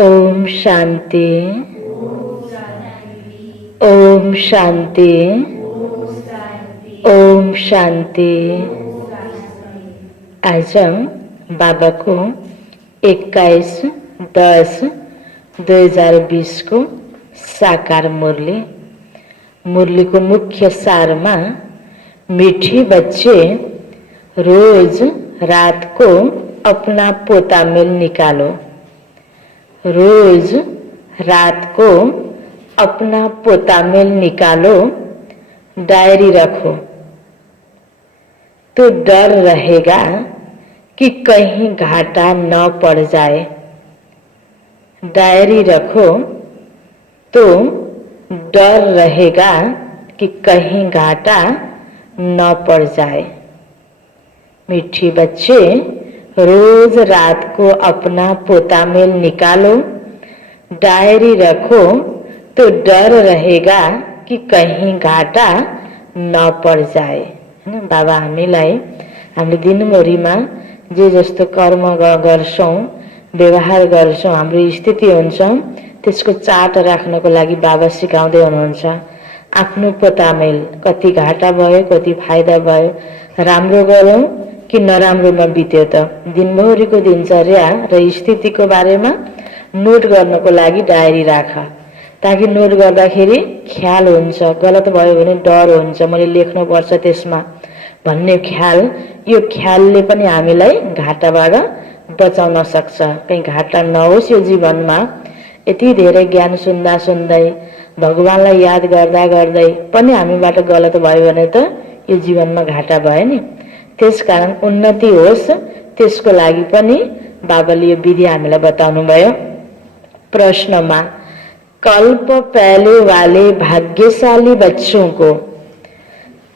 ओम शांति। ओम शांति। ओम शांति। आज हम बाबा को 21-10-2020 को साकार मुरली को मुख्य सार में मीठी बच्चे रोज रात को अपना पोता मेल निकालो। रोज रात को अपना पोता मेल निकालो, डायरी रखो तो डर रहेगा कि कहीं घाटा न पड़ जाए। डायरी रखो तो डर रहेगा कि कहीं घाटा न पड़ जाए। मीठी बच्चे रोज रात को अपना पोता मेल निकालो, डायरी रखो तो डर रहेगा कि कहीं घाटा न पड़ जाए। बाबा हामीलाई हामीले दिनभरिमा जे जस्तो कर्म गर्छौं, व्यवहार गर्छौं, हाम्रो स्थिति हुन्छ, त्यसको चार्ट राख्नको लागि बाबा सिकाउँदै हुनुहुन्छ। आफ्नो पोतामेल कति घाटा भयो, कति फाइदा भयो, राम्रो गर्यौं कि नराम्रोमा बित्यो त, दिनभरिको दिनचर्या र स्थितिको बारेमा नोट गर्नको लागि डायरी राख, ताकि नोट गर्दाखेरि ख्याल हुन्छ। गलत भयो भने डर हुन्छ, मैले लेख्नुपर्छ त्यसमा भन्ने ख्याल। यो ख्यालले पनि हामीलाई घाटाबाट बचाउन सक्छ। कहीं घाटा नहोस् यो जीवनमा। यति धेरै ज्ञान सुन्दा सुन्दै भगवानलाई याद गर्दा गर्दै पनि हामीबाट गलत भयो भने त यो जीवनमा घाटा भयो नि। त्यसकारण उन्नति होस् त्यसको लागि पनि बाबाले यो विधि हामीलाई बताउनु भयो। प्रश्नमा कल्प पहले वाले भाग्यशाली बच्चों को,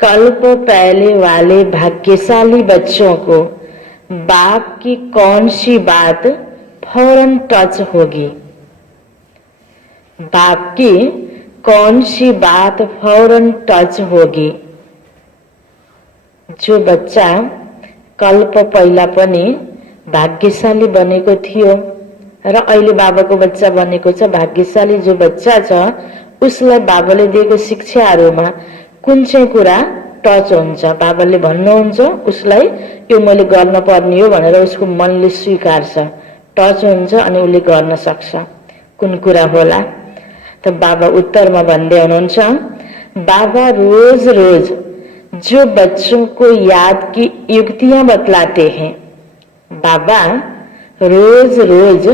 कल्प पहले वाले भाग्यशाली बच्चों को बाप की कौन सी बात फौरन टच होगी? बाप की कौन सी बात फौरन टच होगी? जो बच्चा कल्प पहिला पनि भाग्यशाली बनेको थियो र अहिले बाबाको बच्चा बनेको छ, भाग्यशाली जो बच्चा छ उसलाई बाबाले दिएको शिक्षाहरुमा कुन चाहिँ कुरा टच हुन्छ? बाबाले भन्नुहुन्छ उसलाई यो मैले गर्न पर्ने हो भनेर उसको मनले स्वीकार्छ, टच हुन्छ अनि उसले गर्न सक्छ। कुन कुरा होला? त बाबा उत्तरमा भन्दै हुनुहुन्छ, बाबा रोज रोज जो बच्चों को याद की युक्तियां बतलाते हैं, बाबा रोज रोज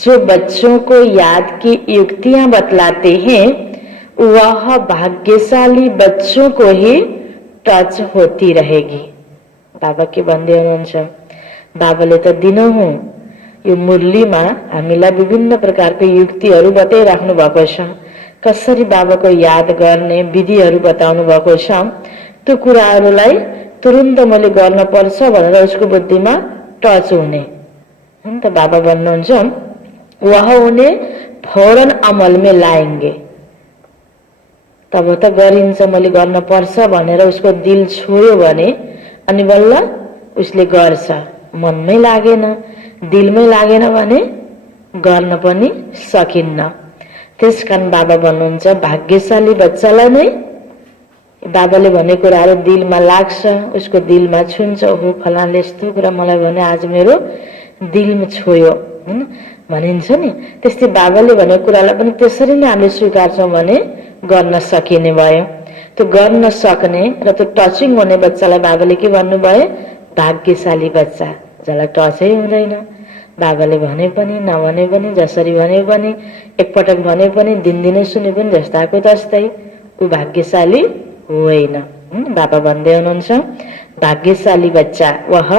जो बच्चों को याद की युक्तियां बतलाते हैं वह भाग्यशाली बच्चों को ही टच होती रहेगी। बाबा के भन्दै हुनुहुन्छ, बाबाले त दिनहुँ यो मुरलीमा हामीलाई विभिन्न प्रकारको युक्तिहरू बताइराख्नु भएको छ। कसरी बाबाको याद गर्ने विधिहरू बताउनु भएको छ। त्यो कुराहरूलाई तुरुन्त मैले गर्न पर्छ भनेर उसको बुद्धिमा टच हुने। त बाबा भन्नुहुन्छ वह उन्हें फौरन अमल में लाएंगे। तब त गरिन्छ, मैले गर्न पर्छ भनेर उसको दिल छोयो भने अनि बल्ल उसले गर्छ। मनमै लागेन, दिलमै लागेन भने गर्न पनि सकिन्न। त्यसकारण बाबा भन्नुहुन्छ भाग्यशाली बच्चालाई नै बाबाले भने कुराहरू दिलमा लाग्छ, उसको दिलमा छुन्छ। हो फलानाले यस्तो कुरा मलाई भने आज मेरो दिलमा छोयो भनिन्छ नि। त्यस्तै बाबाले भने कुरालाई पनि त्यसरी नै हामीले स्वीकार्छौं भने गर्न सकिने भयो। त्यो गर्न सक्ने र त्यो टचिङ हुने बच्चालाई बाबाले के भन्नुभयो? भाग्यशाली बच्चा। जसलाई टचै हुँदैन, बाबाले भने पनि नभने पनि, जसरी भने पनि, एकपटक भने पनि, दिनदिनै सुने पनि जस्ताको तस्तै, ऊ भाग्यशाली होइन। बाबा भन्दै हुनुहुन्छ भाग्यशाली बच्चा वह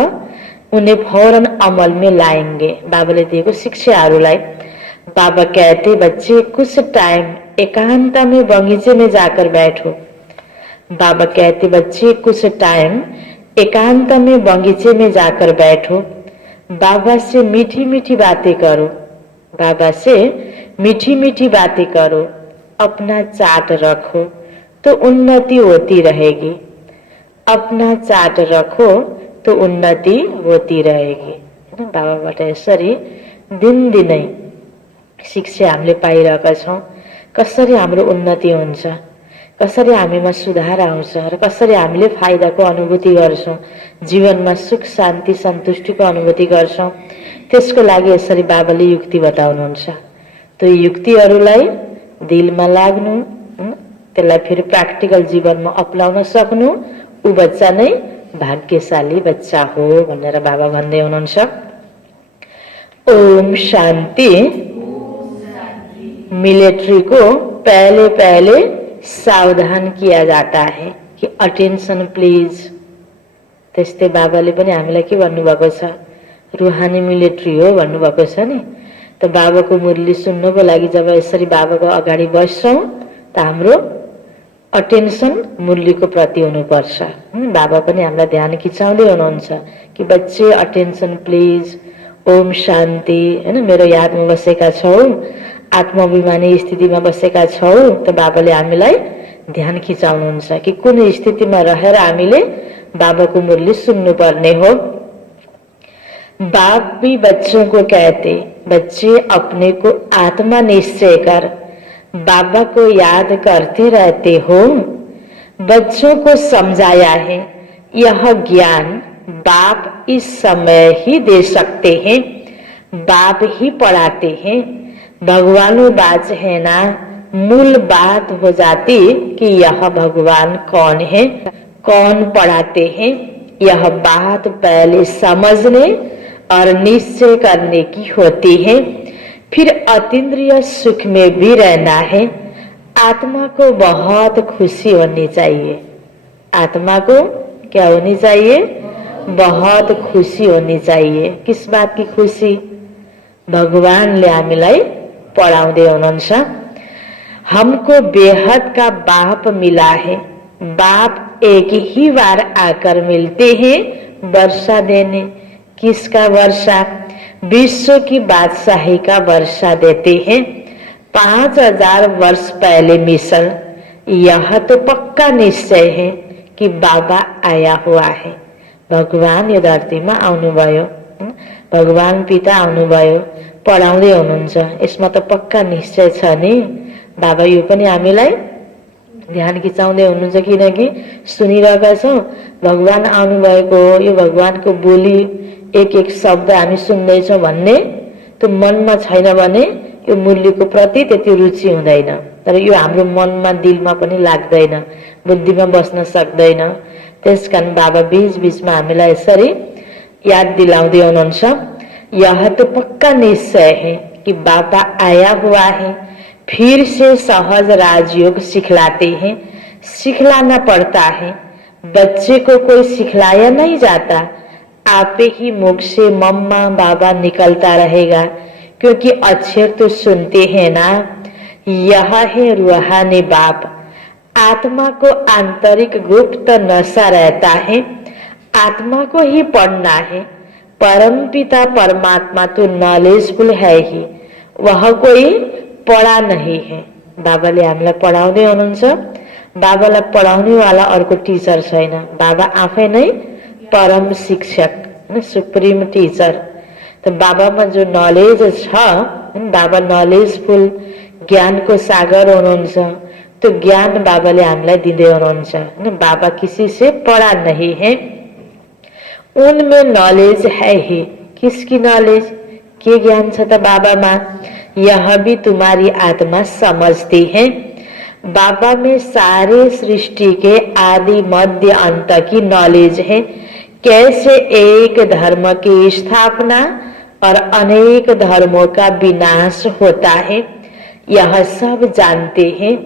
उन्हें फौरन अमल में लाएंगे। बाबाले दिएको शिक्षाहरूलाई बाबा कहते बच्चे कुछ टाइम एकांत में बगीचे में जाकर बैठो। बाबा कहते बच्चे कुछ टाइम एकांत में बगीचे में जाकर बैठो, बाबा से मीठी मीठी बातें करो, बाबा से मीठी मीठी बातें करो, अपना चार्ट रखो तो उन्नति होती रहेगी। अपना चार्ट रखो तो उन्नति होती रहेगी। बाबाबाट यसरी दिनदिनै शिक्षा हामीले पाइरहेका छौँ। कसरी हाम्रो उन्नति हुन्छ, कसरी हामीमा सुधार आउँछ र कसरी हामीले फाइदाको अनुभूति गर्छौँ, जीवनमा सुख शान्ति सन्तुष्टिको अनुभूति गर्छौँ, त्यसको लागि यसरी बाबाले युक्ति बताउनुहुन्छ। त्यो युक्तिहरूलाई दिलमा लाग्नु, त्यसलाई फेरि प्र्याक्टिकल जीवनमा अपनाउन सक्नु, ऊ बच्चा नै भाग्यशाली बच्चा हो भनेर बाबा भन्दै हुनुहुन्छ। ओम शान्ति। मिलिट्री को पहले पहले सावधान किया जाता है कि अटेन्सन प्लिज। त्यस्तै बाबाले पनि हामीलाई के भन्नुभएको छ, रुहानी मिलिट्री हो भन्नुभएको छ नि। त बाबाको मुरली सुन्नको लागि जब यसरी बाबाको अगाडि बस्छौँ त हाम्रो अटेन्सन मुरलीको प्रति हुनुपर्छ। बाबा पनि हामीलाई ध्यान खिचाउँदै हुनुहुन्छ कि बच्चे अटेन्सन प्लिज, ओम शान्ति, हैन मेरो यादमा बसेका छौ, आत्माभिमानी स्थितिमा बसेका छौ। त बाबाले हामीलाई ध्यान खिचाउनुहुन्छ कि कुन स्थितिमा रहेर हामीले बाबाको मुरली सुन्नुपर्ने हो। बाप भी बच्चों को कहते, बच्चे अपने को आत्मा निश्चय कर बाबा को याद करते रहते हो। बच्चों को समझाया है यह ज्ञान बाप इस समय ही दे सकते हैं, बाप ही पढ़ाते हैं। भगवानुवाच है ना, मूल बात हो जाती कि यह भगवान कौन है, कौन पढ़ाते हैं। यह बात पहले समझने और निश्चय करने की होती है, फिर अतीन्द्रिय सुख में भी रहना है। आत्मा को बहुत खुशी होनी चाहिए। आत्मा को क्या होनी चाहिए, बहुत खुशी होनी चाहिए। किस बात की खुशी, भगवानले हामीलाई पढाउँदै हुनुहुन्छ। हमको बेहद का बाप मिला है, बाप एक ही बार आकर मिलते हैं वर्षा देने। किसका वर्षा, विश्व की बादशाही का वर्षा देते हैं। 5000 वर्ष पहले मिशन, यह तो पक्का निश्चय है कि बाबा आया हुआ है। भगवान यो धरतीमा आउनुभयो, भगवान पिता आउनुभयो, पढाउँदै हुनुहुन्छ। यसमा त पक्का निश्चय छ नि। बाबा यो पनि हामीलाई ध्यान खिचाउँदै हुनुहुन्छ, किनकि सुनिरहेका छौँ भगवान आउनुभएको हो। यो भगवानको बोली एक एक शब्द हामी सुन्दैछौँ भन्ने त्यो मनमा छैन भने यो मुरलीको प्रति त्यति रुचि हुँदैन। तर यो हाम्रो मनमा दिलमा पनि लाग्दैन, बुद्धिमा बस्न सक्दैन। त्यसकारण बाबा बीच बीचमा हामीलाई यसरी याद दिलाउँदै हुनुहुन्छ। यह तो पक्का निश्चय है कि बाबा आया हुआ है, फिर से सहज राजयोग सिखलाते हैं। सिखलाना पड़ता है, बच्चे को कोई सिखलाया नहीं जाता, आपे ही मुख से मम्मा बाबा निकलता रहेगा, क्योंकि अक्षर तो सुनते हैं ना। यह है रूहानी बाप। आत्मा को आंतरिक गुप्त नशा रहता है, आत्मा को ही पढ़ना है। परमपिता परमात्मा तो नॉलेजफुल है ही, वह कोई पढा नहीं है। बाबाले हामीलाई पढाउँदै हुनुहुन्छ। बाबालाई पढाउने वाला अर्को टिचर छैन। बाबा आफै नै परम शिक्षक, सुप्रिम टिचर। त बाबामा जो नलेज छ, बाबा नलेजफुल ज्ञानको सागर हुनुहुन्छ। त्यो ज्ञान बाबाले हामीलाई दिँदै हुनुहुन्छ। बाबा किसी से पढा नहीं है, उनमें नॉलेज है ही। किसकी नॉलेज, के ज्ञान छ त बाबामा, यह भी तुम्हारी आत्मा समझती है। बाबा में सारे सृष्टि के आदि मध्य अंत की नॉलेज है। कैसे एक धर्म की स्थापना और अनेक धर्मों का विनाश होता है, यह सब जानते हैं।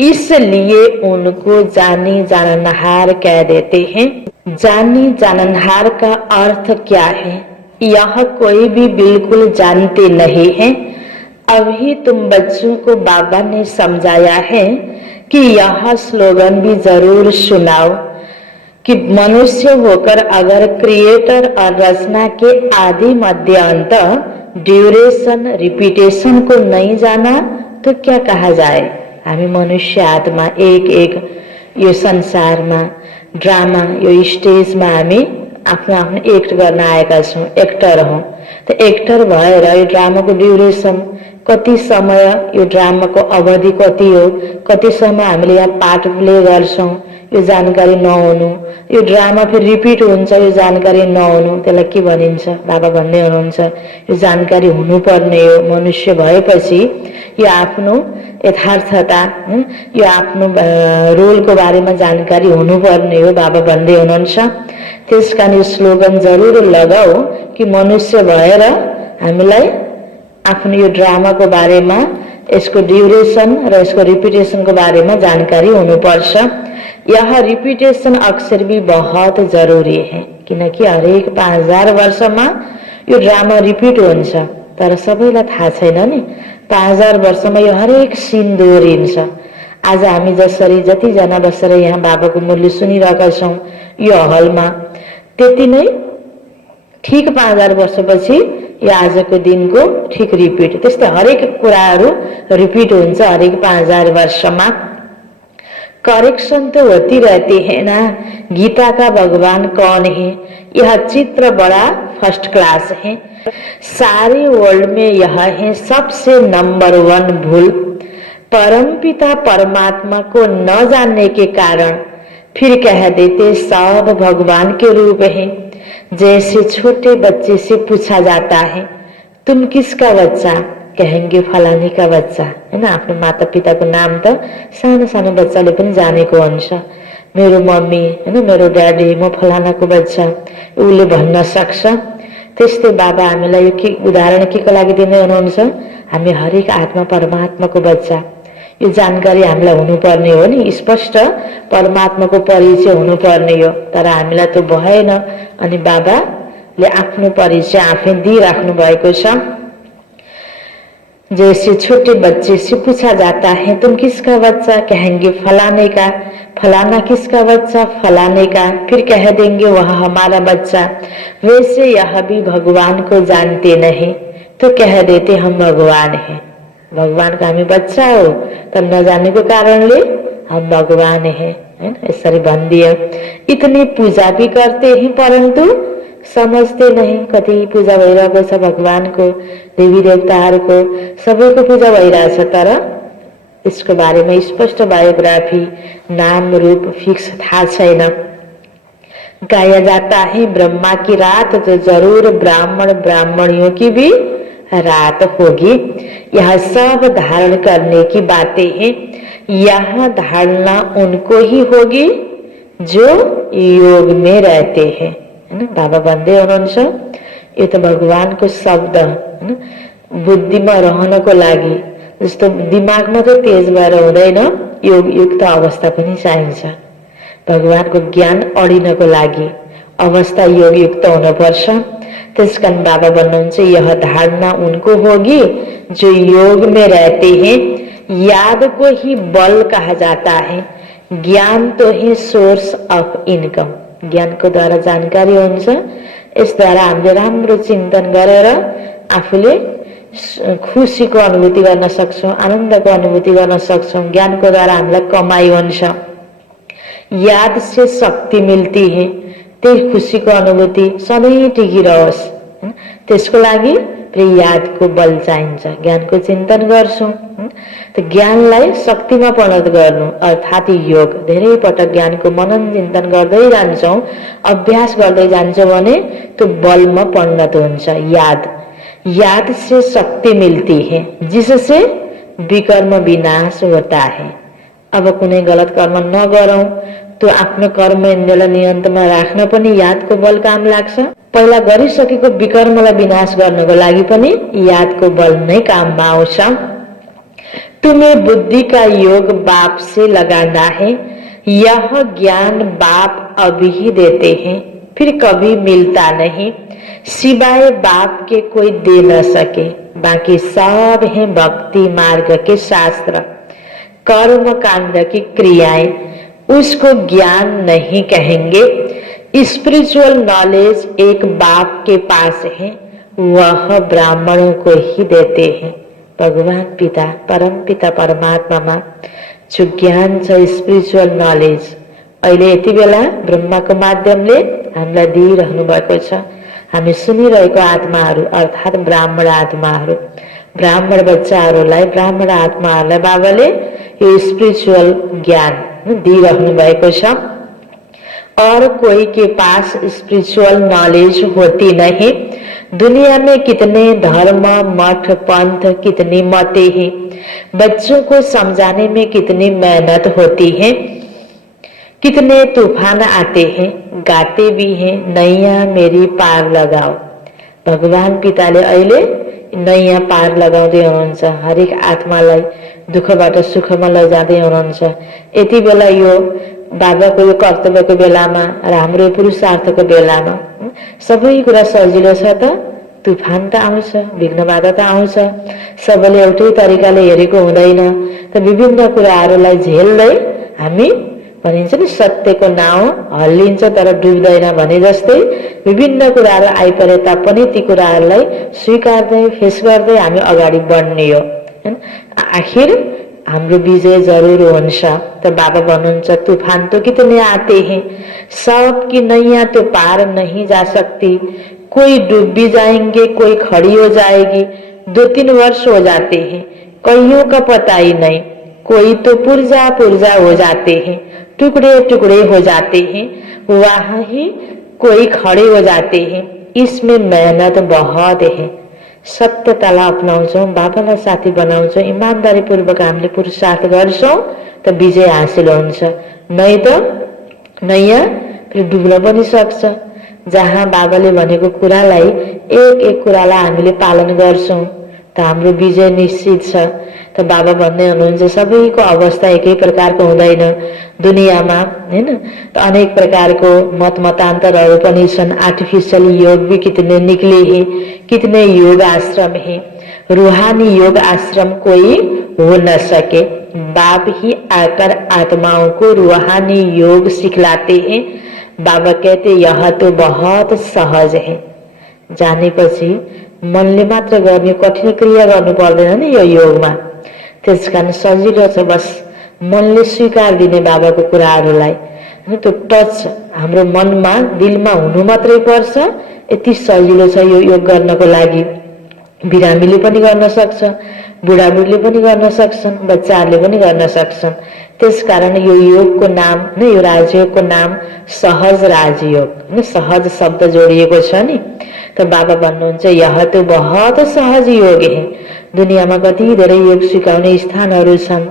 इसलिए उनको जानी जाननहार कह देते हैं। जानी जाननहार का अर्थ क्या है, यह कोई भी बिल्कुल जानते नहीं है। अभी तुम बच्चों को बाबा ने समझाया है कि यह स्लोगन भी जरूर सुनाओ कि मनुष्य होकर अगर क्रिएटर और रचना के आदि मध्य अंत ड्यूरेशन रिपीटेशन को नहीं जाना तो क्या कहा जाए। हामी मनुष्य आत्मा एक एक यो संसारमा ड्रामा यो स्टेजमा हामी आफ्नो आफ्नो एक्ट गर्न आएका छौँ, एक्टर हौँ। त एक्टर भएर यो ड्रामाको ड्युरेसन कति समय यो ड्रामाको अवधि कति हो, कति समय हामीले यहाँ पार्ट प्ले गर्छौं, यो जानकारी नहुनु, यो ड्रामा फेरि रिपिट हुन्छ, यो जानकारी नहुनु, त्यसलाई के भनिन्छ? बाबा भन्दै हुनुहुन्छ यो जानकारी हुनुपर्ने हो। मनुष्य भएपछि यो आफ्नो यथार्थता, यो आफ्नो रोलको बारेमा जानकारी हुनुपर्ने हो, बाबा भन्दै हुनुहुन्छ। त्यसकारण यो स्लोगन जरुर लगाऊ कि मनुष्य भएर हामीलाई आफ्नो यो ड्रामाको बारेमा, यसको ड्यूरेशन र यसको रिपिटेशनको बारेमा जानकारी हुनुपर्छ। यह रिपिटेशन अक्सर भी बहुत जरुरी है, किनकि हरेक 5000 वर्षमा यो ड्रामा रिपिट हुन्छ। तर सबैलाई थाहा छैन नि, 5000 वर्षमा यो हरेक सिन दोहोरिन्छ। आज हामी जसरी जतिजना बसेर यहाँ बाबाको मूल्य सुनिरहेका छौं यो हलमा, त्यति नै ठीक 5000 वर्षपछि यो आजको दिनको ठीक रिपिट। त्यस्तै हरेक कुराहरू रिपिट हुन्छ हरेक 5000 वर्षमा। करेक्शन तो होती रहती है ना। गीता का भगवान कौन है? यह चित्र बड़ा फर्स्ट क्लास है। सारे वर्ल्ड में यह है सबसे नंबर 1 भूल। परमपिता परमात्मा को न जानने के कारण फिर कह देते सब भगवान के रूप है। जैसे छोटे बच्चे से पूछा जाता है तुम किसका बच्चा, कहेंगे फलाने का बच्चा, हैन। आफ्नो माता पिताको नाम त सानो सानो बच्चाले पनि जानेको हुन्छ। मेरो मम्मी, हैन, मेरो ड्याडी, म फलानाको बच्चा, उसले भन्न सक्छ। त्यस्तै बाबा हामीलाई यो के उदाहरण केको लागि दिँदै हुनुहुन्छ? हामी हरेक आत्मा परमात्माको बच्चा, यो जानकारी हामीलाई हुनुपर्ने हो नि। स्पष्ट परमात्माको परिचय हुनुपर्ने हो, तर हामीलाई त भएन। अनि बाबाले आफ्नो परिचय आफै दिइराख्नु भएको छ। जैसे छोटे बच्चे से पूछा जाता है तुम किसका बच्चा, कहेंगे फलाने का। फलाना किसका बच्चा, फलाने का। फिर कह देंगे वह हमारा बच्चा। वैसे यह भी भगवान को जानते नहीं तो कह देते हम भगवान हैं। भगवान का हामी बच्चा हो, तर नजानेको कारणले हम भगवान हैं, हैन, यसरी भनिदियो। इतनी पूजा भी करते हैं परंतु समझते नहीं। कति पूजा भइरहेको छ भगवानको, देवी देवताहरूको, सबैको पूजा भइरहेछ, तर यसको बारेमा स्पष्ट बायोग्राफी, नाम रूप फिक्स थाहा छैन। गाया जाता है ब्रह्मा की रात तो जरूर ब्राह्मण ब्राह्मणियों की भी रात होगी। यह सब धारण करने की बातें हैं। यह धारणा उनको ही होगी जो योग में रहते हैं, हैन। बाबा भन्दै हुनुहुन्छ यो त भगवानको शब्द, हैन, बुद्धिमा रहनको लागि। जस्तो दिमागमा त तेज भएर हुँदैन, योग युक्त अवस्था पनि चाहिन्छ। भगवानको ज्ञान अडिनको लागि अवस्था योग युक्त हुनुपर्छ। त्यसकारण बाबा भन्नुहुन्छ यह धारणा उनको होगी जो योग में रहते हैं। याद को ही बल कहा जाता है। ज्ञान तो है सोर्स अफ इनकम। ज्ञानको द्वारा जानकारी हुन्छ। यसद्वारा हामीले राम्रो चिन्तन गरेर आफूले खुसीको अनुभूति गर्न सक्छौं, आनन्दको अनुभूति गर्न सक्छौं। ज्ञानको द्वारा हामीलाई कमाई हुन्छ। याद से शक्ति मिल्ती है। त्यही खुसीको अनुभूति सधैँ टिकिरहोस्, त्यसको लागि फेरि यादको बल चाहिन्छ। ज्ञानको चिन्तन गर्छौं त ज्ञानलाई शक्तिमा परिणत गर्नु अर्थात् योग। धेरै पटक ज्ञानको मनन चिन्तन गर्दै जान्छौं, अभ्यास गर्दै जान्छौं भने त्यो बलमा परिणत हुन्छ। याद से शक्ति मिलती है जिससे विकर्म विनाश होता है। अब कुनै गलत कर्म नगरौं, त्यो आफ्नो कर्म इन्द्रियलाई नियन्त्रणमा राख्न पनि यादको बल काम लाग्छ। पहिला गरिसकेको विकर्मलाई विनाश गर्नको लागि पनि यादको बल नै काममा आउँछ। तुम्हें बुद्धि का योग बाप से लगाना है। यह ज्ञान बाप अभी ही देते हैं, फिर कभी मिलता नहीं। सिवाय बाप के कोई दे न सके। बाकी सब है भक्ति मार्ग के शास्त्र, कर्म कांड की क्रियाएं। उसको ज्ञान नहीं कहेंगे। स्पिरिचुअल नॉलेज एक बाप के पास है, वह ब्राह्मणों को ही देते हैं। भगवान पिता, परम पिता परमात्मामा जो ज्ञान छ, स्पिरिचुअल नॉलेज अहिले यति बेला ब्रह्माको माध्यमले हामीलाई दिइरहनु भएको छ। हामी सुनिरहेको आत्माहरू अर्थात् ब्राह्मण आत्माहरू, ब्राह्मण बच्चाहरूलाई ब्राह्मण आत्माहरूलाई बाबाले यो स्पिरिचुअल ज्ञान दिइराख्नु भएको छ। और कोई के पास स्पिरिचुअल नॉलेज होती नहीं। दुनिया में कितने धर्म मठ पंथ कितनी मते हैं, बच्चों को समझाने में कितनी मेहनत होती है, कितने तूफान आते हैं, गाते भी हैं नैया मेरी पार लगाओ। भगवान पिताले अहिले नैया पार लगाउँदै हुनुहुन्छ, हरेक आत्मालाई दुःखबाट सुखमा लैजाँदै हुनुहुन्छ। यति बेला यो बाबाको यो कर्तव्यको बेलामा र हाम्रो पुरुषार्थको बेलामा सबै कुरा सजिलो छ त? तुफान त आउँछ, विघ्न बाधा त आउँछ, सबैले एउटै तरिकाले हेरेको हुँदैन। त विभिन्न कुराहरूलाई झेल्दै हामी भनिन्छ नि सत्यको नाउँ हल्लिन्छ तर डुब्दैन भने जस्तै विभिन्न कुराहरू आइपरे तापनि ती कुराहरूलाई स्वीकार्दै फेस गर्दै हामी अगाडि बढ्ने हो। आखिर हाम्रो विजय जरूर हुन्छ। तो बाबा भन्नुहुन्छ तूफान तो कितने आते हैं, सबकी नैया तो पार नहीं जा सकती, कोई डूब भी जाएंगे कोई खड़ी हो जाएगी, 2-3 वर्ष हो जाते हैं, कईयों का पता ही नहीं, कोई तो पुर्जा पुर्जा हो जाते हैं, टुकड़े टुकड़े हो जाते हैं, वहां ही कोई खड़े हो जाते हैं। इसमें मेहनत बहुत है। सत्यतालाई अपनाउँछौँ, बाबालाई साथी बनाउँछौँ, इमानदारी पूर्वक हामीले पुरुषार्थ गर्छौँ त विजय हासिल हुन्छ। नै त नैया फेरि डुब्न पनि सक्छ। जहाँ बाबाले भनेको कुरालाई एक एक कुरालाई हामीले पालन गर्छौँ त हाम्रो विजय निश्चित छ। त बाबा भन्दै हुनुहुन्छ सबैको अवस्था एकै प्रकारको हुँदैन दुनियाँमा, हैन? त अनेक प्रकारको मत मतान्तरहरू पनि छन्। आर्टिफिशियल योग भी कितने निकले हैं, कितने योग आश्रम हैं, रूहानी योग आश्रम कोई हो न सके, बाप ही आकर आत्माओं को रूहानी योग सिखलाते हैं। बाबा कहते यह तो बहुत सहज है। जानेपछि मनले मात्र गर्ने, कठिन क्रिया गर्नु पर्दैन नि यो योगमा। त्यसकारण सजिलो छ, बस मनले स्वीकार दिने बाबाको कुराहरूलाई। त्यो टच हाम्रो मनमा दिलमा हुनु मात्रै पर्छ। यति सजिलो छ यो योग गर्नको लागि। बिरामीले पनि गर्न सक्छ, बुढाबुढीले पनि गर्न सक्छन्, बच्चाहरूले पनि गर्न सक्छन्। त्यसकारण यो योगको नाम न, यो राजयोगको नाम सहज राजयोग, सहज शब्द जोडिएको छ नि। त बाबा भन्नुहुन्छ यह तो बहुत सहज योग है। दुनियाँमा कति धेरै योग सिकाउने स्थानहरू छन्,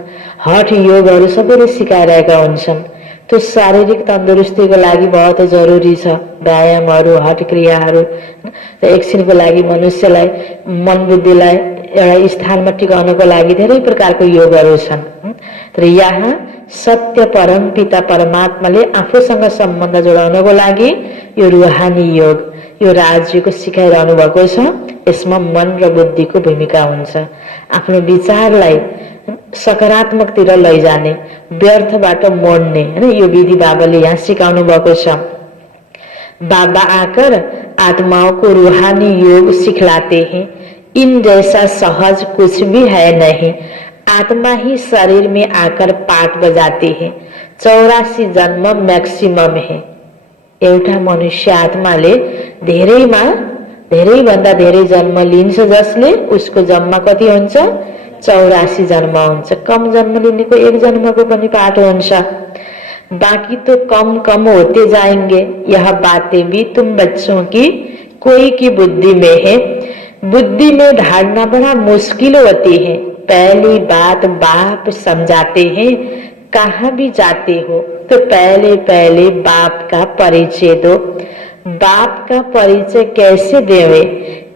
हठ योगहरू सबैले सिकाइरहेका हुन्छन्। त्यो शारीरिक तन्दुरुस्तीको लागि बहुत जरुरी छ, व्यायामहरू हठ क्रियाहरू। र एकछिनको लागि मनुष्यलाई मन बुद्धिलाई एउटा स्थानमा टिकाउनको लागि धेरै प्रकारको योगहरू छन्। तर यहाँ सत्य परम पिता परमात्माले आफूसँग सम्बन्ध जोडाउनको लागि यो रूहानी योग, यो राजयोगको सिकाइरहनु भएको छ। यसमा मन र बुद्धिको भूमिका हुन्छ। आफ्नो विचारलाई सकारात्मकतिर लैजाने, व्यर्थबाट मोड्ने, हैन? यो विधि बाबाले यहाँ सिकाउनु भएको छ। बाबा आकर आत्माओं को रूहानी योग सिखलाते हैं। इन जैसा सहज कुछ भी है नहीं। आत्मा ही शरीर में आकर पाठ बजाती है। 84 जन्म मैक्सिमम है। एउटा मनुष्य आत्माले धेरैभन्दा धेरै जन्म लिन्छ, जसले उसको जन्म कति हुन्छ? 84 जन्म हुन्छ। कम जन्म लिनेको 1 जन्मको पनि पाठ हुन्छ। बाकी तो कम कम होते जाएंगे। यह बातें भी तुम बच्चों की कोई की बुद्धि में है। बुद्धि में ढालना बड़ा मुश्किल होती है। पहली बात बाप समझाते हैं, कहाँ भी जाते हो तो पहले पहले बाप का परिचय दो। बाप का परिचय कैसे देवे,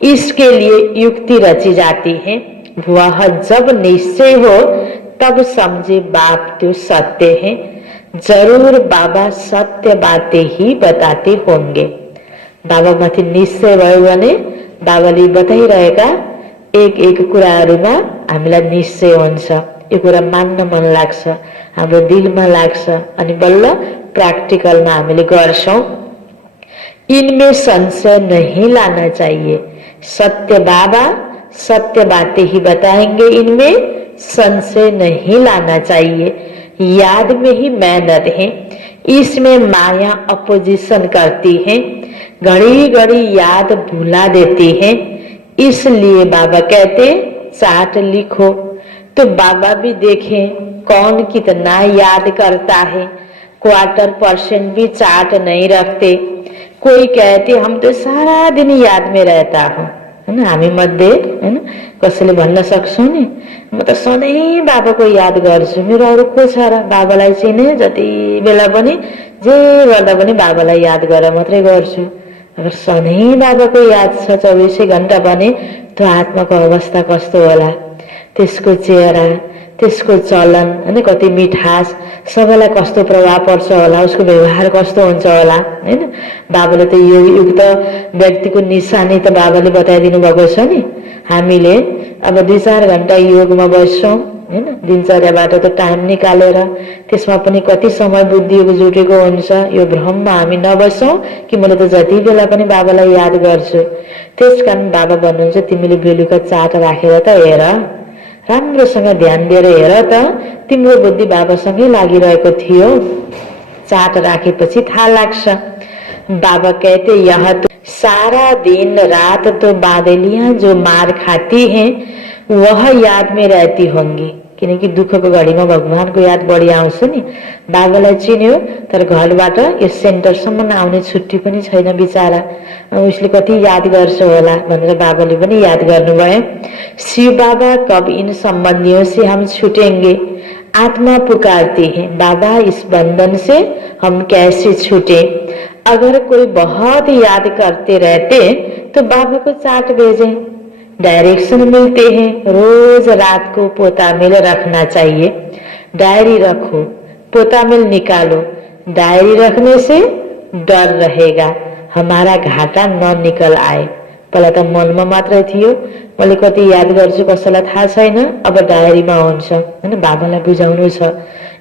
इसके लिए युक्ति रची जाती है। वह जब निश्चय हो तब समझे बाप तो सत्य है। जरूर बाबा सत्य बातें ही बताते होंगे। बाबा माथि निश्चय भयो भने बाबाले बताइरहेका एक एक कुराहरूमा हामीलाई निश्चय हुन्छ। यो कुरा मान्न मन लाग्छ, हाम्रो दिलमा लाग्छ, अनि बल्ल प्र्याक्टिकलमा हामीले गर्छौं। इनमें संशय नहीं लाना चाहिए। सत्य बाबा सत्य बातें ही बताएंगे, इनमें संशय नहीं लाना चाहिए। याद में ही मेहनत है, इसमें माया अपोजिशन करती है, घड़ी घड़ी याद भुला देती है। इसलिए बाबा कहते चार्ट लिखो। तो बाबा भी देखें कौन कितना याद करता है। 25% भी चार्ट नहीं रखते। कोई कहते हम तो सारा दिन याद में रहता हूँ, है ना। हामी मध्ये हैन कसैले भन्न सक्छौं नि म त सधैँ बाबाको याद गर्छु, मेरो अरू को छ र। बाबालाई चिने जति बेला पनि जे गर्दा पनि बाबालाई याद गरेर मात्रै गर्छु। अगर सधैँ बाबाको याद छ 24 घण्टा भने त्यो आत्माको अवस्था कस्तो होला, त्यसको चेहरा, त्यसको चलन, हैन कति मिठास, सबैलाई कस्तो प्रभाव पर्छ होला, उसको व्यवहार कस्तो हुन्छ होला, हैन। बाबाले त यो युक्त व्यक्तिको निशानी त बाबाले बताइदिनु भएको छ नि। हामीले अब 2-4 घण्टा योगमा बस्छौं, हैन, दिनचर्याबाट त टाइम निकालेर, त्यसमा पनि कति समय बुद्धि योग जुटेको हुन्छ। यो भ्रममा हामी नबसौं कि मैले त जति बेला पनि बाबालाई याद गर्छु। त्यसकारण बाबा भन्नुहुन्छ तिमीले बेलुका चार्ट राखेर त हेर, राम्रोसँग ध्यान दिएर हेर त तिम्रो बुद्धि बाबासँगै लागिरहेको थियो। चार्ट राखेपछि थाहा लाग्छ। बाबा कहते यह तो सारा दिन रात तो बादलियां जो मार खाती हैं वह याद में रहती होंगी। किनकि दुःखको घडीमा भगवानको याद बढी आउँछ नि। बाबालाई चिन्यो तर घरबाट यो सेन्टरसम्म आउने छुट्टी पनि छैन बिचारा, उसले कति याद गर्छ होला भनेर बाबाले पनि याद गर्नुभयो। शिव बाबा कब इन सम्बन्धियों से हम छूटेंगे, आत्मा पुकारती है बाबा इस बंधन से हम कैसे छूटे। अगर कोई बहुत याद करते रहते तो बाबा को चार्ट भेजें, डायरेक्शन मिलते हैं। रोज रात को पोतामिल रखना चाहिए। डायरी रखो, पोतामिल निकालो। डायरी रखने से डर रहेगा हमारा घाटा न निकल आए। पहिला त मनमा मात्रै थियो, मैले कति याद गर्छु कसैलाई थाहा छैन, अब डायरीमा हुन्छ, हैन। बाबालाई बुझाउनु छ।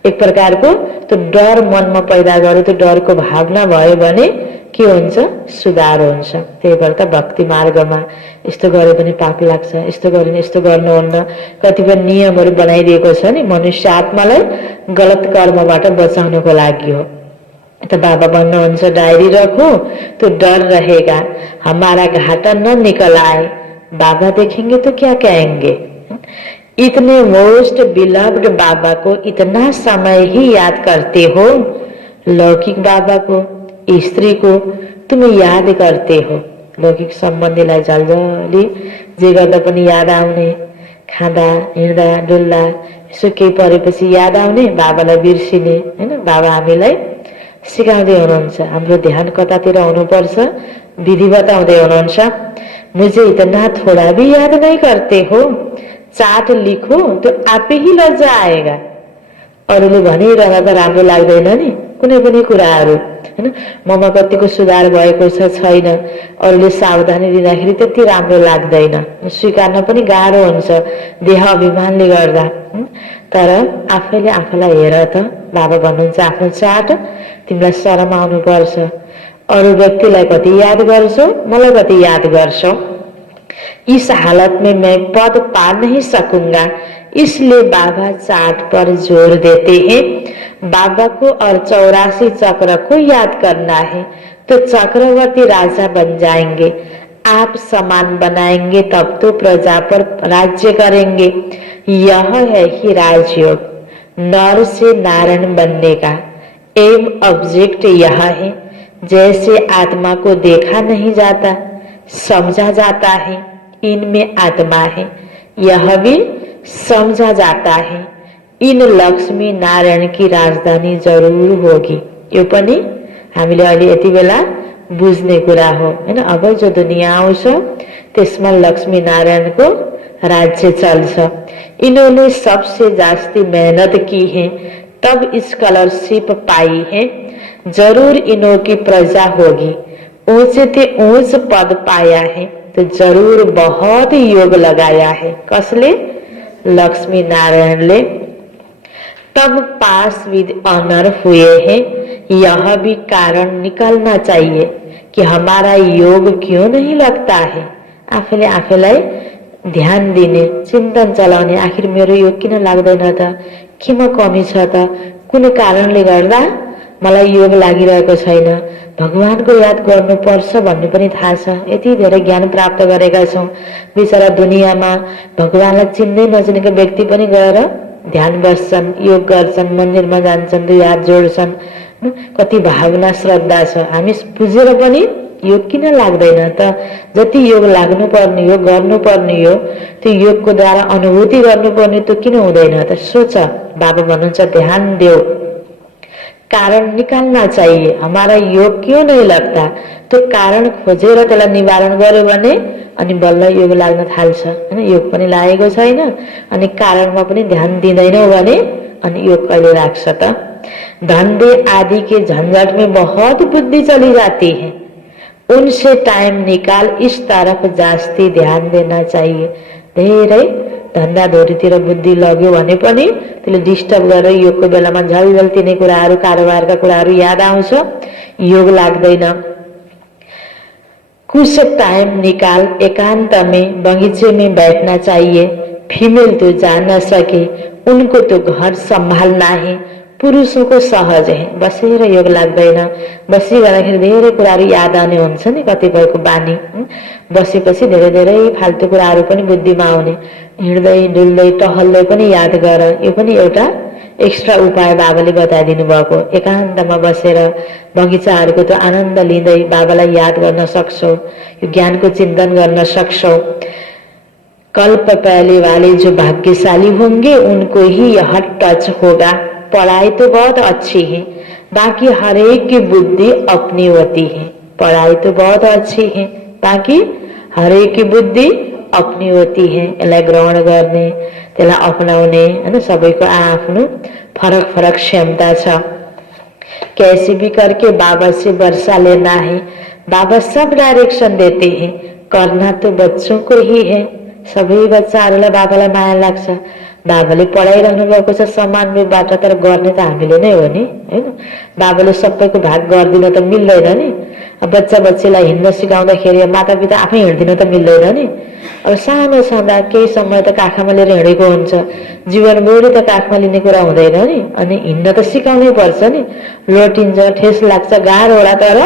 एक प्रकारको त्यो डर मनमा पैदा गर्यो, त्यो डरको भावना भयो भने के हुन्छ, सुधार हुन्छ। त्यही भएर त भक्ति मार्गमा यस्तो गरे पनि पाप लाग्छ, यस्तो गरे यस्तो गर्नुहुन्न, कतिपय नियमहरू बनाइदिएको छ नि मनुष्य आत्मालाई गलत कर्मबाट बचाउनको लागि हो। तो बाबा भन्नुहुन्छ डायरी रखो तो डर रहेगा हमारा घाटा न निकल आए। बाबा देखेंगे तो क्या कहेंगे। इतने मोस्ट बिलव्ड बाबा को इतना समय ही याद करते हो, लौकिक बाबा को, स्त्री को तुम याद करते हो। लौकिक सम्बन्धीलाई जल्जली जे गर्दा पनि याद आउने, खाँदा हिँड्दा डुल्दा यसो केही परेपछि याद आउने, बाबालाई बिर्सिने, हैन। बाबा हामीलाई सिकाउँदै हुनुहुन्छ, हाम्रो ध्यान कतातिर हुनुपर्छ विधि बताउँदै हुनुहुन्छ। मुझे इतना थोड़ा भी याद नहीं करते हो, चार्ट लिखो तो आप ही लज्जा आएगा। अरूले भनिरहँदा त राम्रो लाग्दैन नि कुनै पनि कुराहरू, हैन। ममा कतिको सुधार भएको छ छैन, अरूले सावधानी दिँदाखेरि त्यति राम्रो लाग्दैन, स्वीकार्न पनि गाह्रो हुन्छ देह अभिमानले गर्दा। तर आफैले आफैलाई हेर त, बाबा भन्नुहुन्छ आफ्नो चार्ट, तिमीलाई शरम आउनुपर्छ। अरू व्यक्तिलाई कति याद गर्छौ, मलाई कति याद गर्छौ। इस हालत में मैं पद पा नहीं सकूंगा, इसलिए बाबा चार्ट पर जोर देते हैं। बाबा को और 84 चक्र को याद करना है तो चक्रवर्ती राजा बन जाएंगे। आप समान बनाएंगे तब तो प्रजा पर राज्य करेंगे। यह है ही राजयोग, नर से नारायण बनने का एम ऑब्जेक्ट यह है। जैसे आत्मा को देखा नहीं जाता, समझा जाता है, इनमें आत्मा है, यह भी समझा जाता है। इन लक्ष्मी नारायण की राजधानी जरूर होगी। यो पनि हामीले अहिले यति बेला बुझ्ने कुरा हो, हैन। अब जो दुनिया आउँछ त्यसमा लक्ष्मी नारायणको राज्य चल्छ। इन्होंने सबसे जास्ती मेहनत की है तब स्कॉलरशिप पाई है, जरूर इन्हों की प्रजा होगी। ऊंचे से ऊंच पद पाया है तो जरूर बहुत योग लगाया है। कसले? लक्ष्मी नारायणले। तब पास विद ऑनर हुए हैं। यह भी कारण निकालना चाहिए कि हमारा योग क्यों नहीं लगता है। आफैले आफैलाई ध्यान दिने, चिन्तन चलाउने, आखिर मेरो योग किन लाग्दैन त, केमा कमी छ त, कुनै कारणले गर्दा मलाई योग लागिरहेको छैन। भगवानको याद गर्नुपर्छ भन्ने पनि थाहा छ। यति धेरै ज्ञान प्राप्त गरेका छौँ, बिचरा दुनियाँमा भगवानलाई चिन्दै नचिनेका व्यक्ति पनि गएर ध्यान बस्छन्, योग गर्छन्, मन्दिरमा जान्छन्, दुई हात जोड्छन्। कति भावना श्रद्धा छ। हामी बुझेर पनि योग किन लाग्दैन त? जति योग लाग्नुपर्ने हो, गर्नुपर्ने हो, त्यो योगको द्वारा अनुभूति गर्नुपर्ने त किन हुँदैन त? सोच। बाबा भन्नुहुन्छ ध्यान देऊ, कारण निकालना चाहिए। हमारा योग क्यों नहीं लगता? त्यो कारण खोजेर त्यसलाई निवारण गर्यो भने अनि बल्ल योग लाग्न थाल्छ हैन। योग पनि लागेको छैन अनि कारणमा पनि ध्यान दिँदैनौ भने अनि योग कहिले लाग्छ त? धंधे आदि के झंझट में बहुत बुद्धि चली जाती है, उनसे टाइम निकाल इस तरफ जास्ती ध्यान देना चाहिए। धेरै धन्दाधोरीतिर बुद्धि लग्यो भने पनि त्यसले डिस्टर्ब गरेर योगको बेलामा झलझल तिनै कुराहरू, कारोबारका कुराहरू याद आउँछ, योग लाग्दैन। कुछ टाइम निकाल एकांत में बगीचे में बैठना चाहिए। फीमेल तो जा न सके, उनको तो घर संभालना है। पुरुषों को सहज है, बसेर योग लाग्दैन। बसिरहँदाखेरि धेरै कुराहरू याद आउने हुन्छ नि, कतिपयको बानी। बसेपछि धेरै धेरै फाल्तु कुराहरू पनि बुद्धिमा आउने। हिँड्दै डुल्दै टहल्दै पनि याद गर। यो पनि एउटा एक्स्ट्रा उपाय बाबाले बताइदिनु भएको। एकान्तमा बसेर बगैँचाहरूको त आनन्द लिँदै बाबालाई याद गर्न सक्छौ, यो ज्ञानको चिन्तन गर्न सक्छौ। कल्प पहले वाले जो भाग्यशाली होंगे उनको ही यह टच होगा। पढ़ाई तो बहुत अच्छी है, बाकी हर एक की बुद्धि अपनी होती है। पढ़ाई तो बहुत अच्छी है, बाकी हर एक की बुद्धि अपनी होती है। यसलाई ग्रहण गर्ने, त्यसलाई अपनाउने हैन, सबैको आफ्नो फरक फरक क्षमता छ। कैसे भी करके बाबा से वर्षा लेना है। बाबा सब डायरेक्शन देते हैं, करना तो बच्चों को ही है। सबै बच्चाहरूलाई बाबालाई माया लाग्छ। बाबाले पढाइरहनु भएको छ समान रूपबाट, तर गर्ने त हामीले नै हो नि हैन। बाबाले सबैको भाग गरिदिन त मिल्दैन नि। अब बच्चा बच्चीलाई हिँड्न सिकाउँदाखेरि मातापिता आफै हिँड्दिन त मिल्दैन नि। अब सानो छँदा केही समय त काखमा लिएर हिँडेको हुन्छ, जीवनभरि त काखमा लिने कुरा हुँदैन नि। अनि हिँड्न त सिकाउनै पर्छ नि। लोटिन्छ, ठेस लाग्छ, गाह्रो होला, तर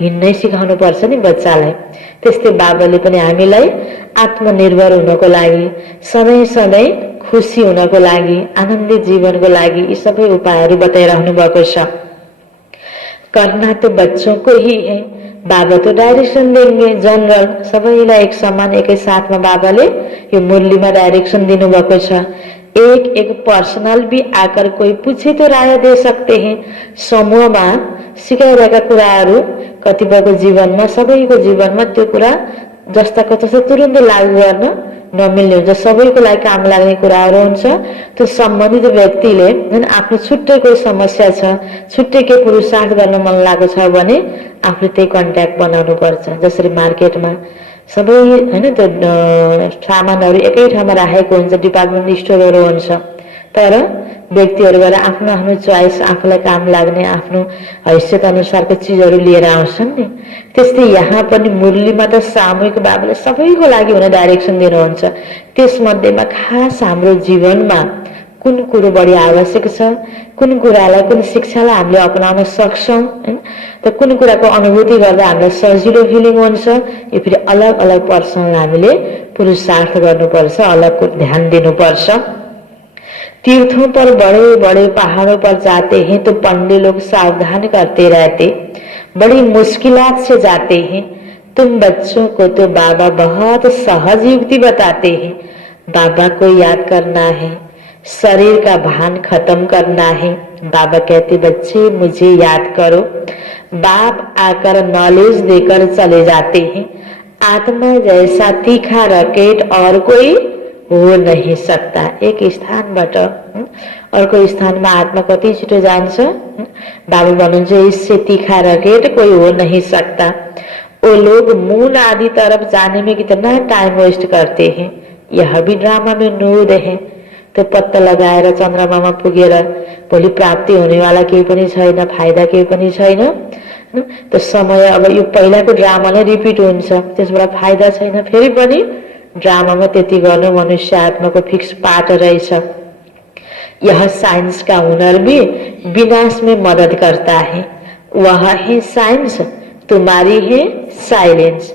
हिँड्नै सिकाउनु पर्छ नि बच्चालाई। त्यस्तै बाबाले पनि हामीलाई आत्मनिर्भर हुनको लागि, सधैँ सधैँ खुसी हुनको लागि, आनन्दित जीवनको लागि यी सबै उपायहरू बताइरहनु भएको छ। करना तो बच्चों को ही है, बाबा तो डाइरेक्सन देंगे जनरल, सबैलाई एक समान एकै साथमा बाबाले यो मुरलीमा डाइरेक्सन दिनुभएको छ। एक एक पर्सनल भी आकर कोई पूछे तो राय दे सकते हैं। समूहमा सिकाइरहेका कुराहरू कतिपयको जीवनमा, सबैको जीवनमा त्यो कुरा जस्ताको तस्तै तुरुन्तै लागू गर्न नमिल्ने हुन्छ। सबैको लागि काम लाग्ने कुराहरू हुन्छ। त्यो सम्बन्धित व्यक्तिले हैन आफ्नो छुट्टै कोही समस्या छ, छुट्टै के पुरुषार्थ गर्न मन लागेको छ भने आफूले त्यही कन्ट्याक्ट बनाउनु पर्छ। जसरी मार्केटमा सबै हैन त्यो सामानहरू एकै ठाउँमा राखेको हुन्छ, डिपार्टमेन्ट स्टोरहरू हुन्छ, तर व्यक्तिहरू गएर आफ्नो आफ्नो चोइस, आफूलाई काम लाग्ने आफ्नो हैसियत अनुसारको चिजहरू लिएर आउँछन् नि। त्यस्तै यहाँ पनि मुरलीमा त सामूहिक बाबाले सबैको लागि हुने डाइरेक्सन दिनुहुन्छ। त्यसमध्येमा खास हाम्रो जीवनमा कुन कुरो बढी आवश्यक छ, कुन कुरालाई, कुन शिक्षालाई हामीले अपनाउन सक्छौँ हैन, त कुन कुराको अनुभूति गर्दा हामीलाई सजिलो फिलिङ हुन्छ, यो फेरि अलग अलग पर्सनल हामीले पुरुषार्थ गर्नुपर्छ, अलग ध्यान दिनुपर्छ। तीर्थों पर बड़े बड़े पहाड़ों पर जाते हैं तो पंडित लोग सावधान करते रहते, बड़ी मुश्किलात से जाते हैं। तुम बच्चों को तो बाबा बहुत सहज युक्ति बताते हैं। बाबा को याद करना है, शरीर का भान खत्म करना है। बाबा कहते बच्चे मुझे याद करो। बाप आकर नॉलेज देकर चले जाते हैं। आत्मा जैसा तीखा रॉकेट और कोई हो नहीं सकता। एक स्थानबाट अर्को स्थानमा आत्मा कति छिटो जान्छ। बाबा भन्नुहुन्छ इससे तीखा रॉकेट कोई हो नहीं सकता। वो लोग मून आदि तरफ जाने में कितना टाइम वेस्ट करते हैं, यह भी ड्रामा में नूर है। त्यो पत्ता लगाएर चन्द्रमामा पुगेर भोलि प्राप्ति हुनेवाला केही पनि छैन, फाइदा केही पनि छैन। त्यो समय अब यो पहिलाको ड्रामा नै रिपिट हुन्छ, त्यसबाट फाइदा छैन। फेरि पनि ड्रामामा त्यति गर्नु मनुष्य आत्माको फिक्स पार्ट रहेछ। यह साइंस का हुनर भी विनाश में मदद करता है। वह है साइंस तुम्हारी है साइलेंस।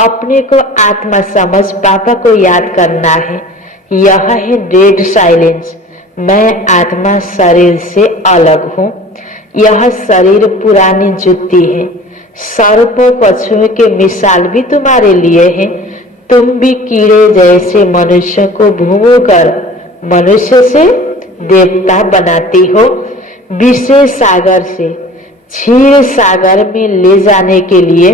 अपने को आत्मा समझ बाबा को याद करना है। यह है डेड साइलेंस। मैं आत्मा शरीर से अलग हूँ। यह शरीर पुरानी जुत्ती है। सर्प कछुए के मिसाल भी तुम्हारे लिए है। तुम भी कीड़े जैसे मनुष्य को भूमो कर मनुष्य से देवता बनाती हो। विषय सागर से क्षीर सागर में ले जाने के लिए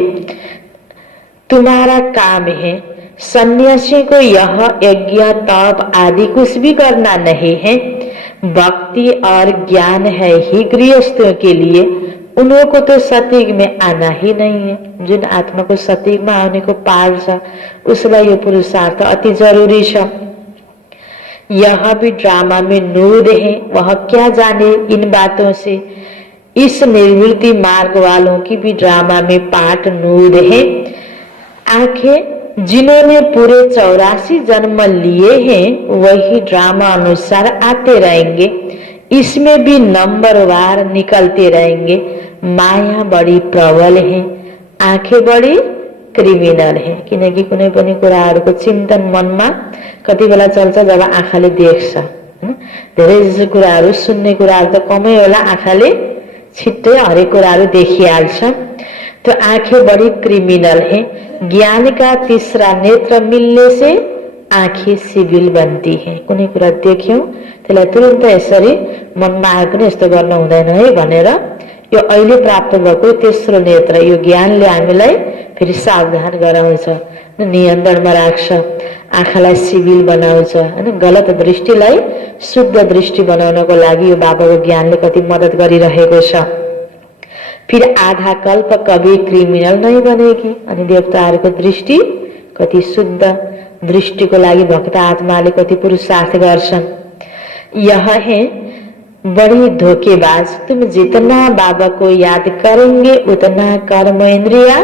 तुम्हारा काम है। सन्यासी को यह यज्ञ तप आदि कुछ भी करना नहीं है। भक्ति और ज्ञान है ही गृहस्थों के लिए। उन को तो सतयुग में आना ही नहीं है। जुन आत्मा को सतयुग में आने को पाल्छ उसलाई यो पुरुषार्थ अति जरूरी है। यह भी ड्रामा में नूर है। वह क्या जाने इन बातों से। इस निर्वृत्ति मार्ग वालों की भी ड्रामा में पाठ नूर है। आंखें जिन्होंने पूरे 84 जन्म लिए हैं वही ड्रामा अनुसार आते रहेंगे। इसमें भी नंबरवार निकलते रहेंगे। माया बड़ी प्रबल है। आंखें बड़ी क्रिमिनल है। किनकि कुनै पनि कुराहरूको चिन्तन मनमा कति बेला चल्छ जब आँखाले देख्छ। धेरै जसो कुराहरू सुन्ने कुराहरू त कमै होला, आँखाले छिट्टै हरेक कुराहरू देखिहाल्छ। तो आंखें बड़ी क्रिमिनल है। ज्ञान का तीसरा नेत्र मिलने से आंखें सिभिल बनती है। कुनै कुरा देख्यौं त्यसलाई तुरन्त यसरी मनमा आए पनि यस्तो गर्न हुँदैन है भनेर यो अहिले प्राप्त भएको तेस्रो नेत्र यो ज्ञानले हामीलाई फेरि सावधान गराउँछ, नियन्त्रणमा राख्छ, आँखालाई सिभिल बनाउँछ हैन। गलत दृष्टिलाई शुद्ध दृष्टि बनाउनको लागि यो बाबाको ज्ञानले कति मद्दत गरिरहेको छ। फिर आधा कल्प कभी क्रिमिनल नहीं बनेगी। अनि देवताहरूको दृष्टि कति शुद्ध दृष्टिको लागि भक्त आत्माले कति पुरुषार्थ गर्छन्। यह है बड़ी धोखेबाज। तुम जितना बाबा को याद करेंगे उतना कर्म इंद्रिया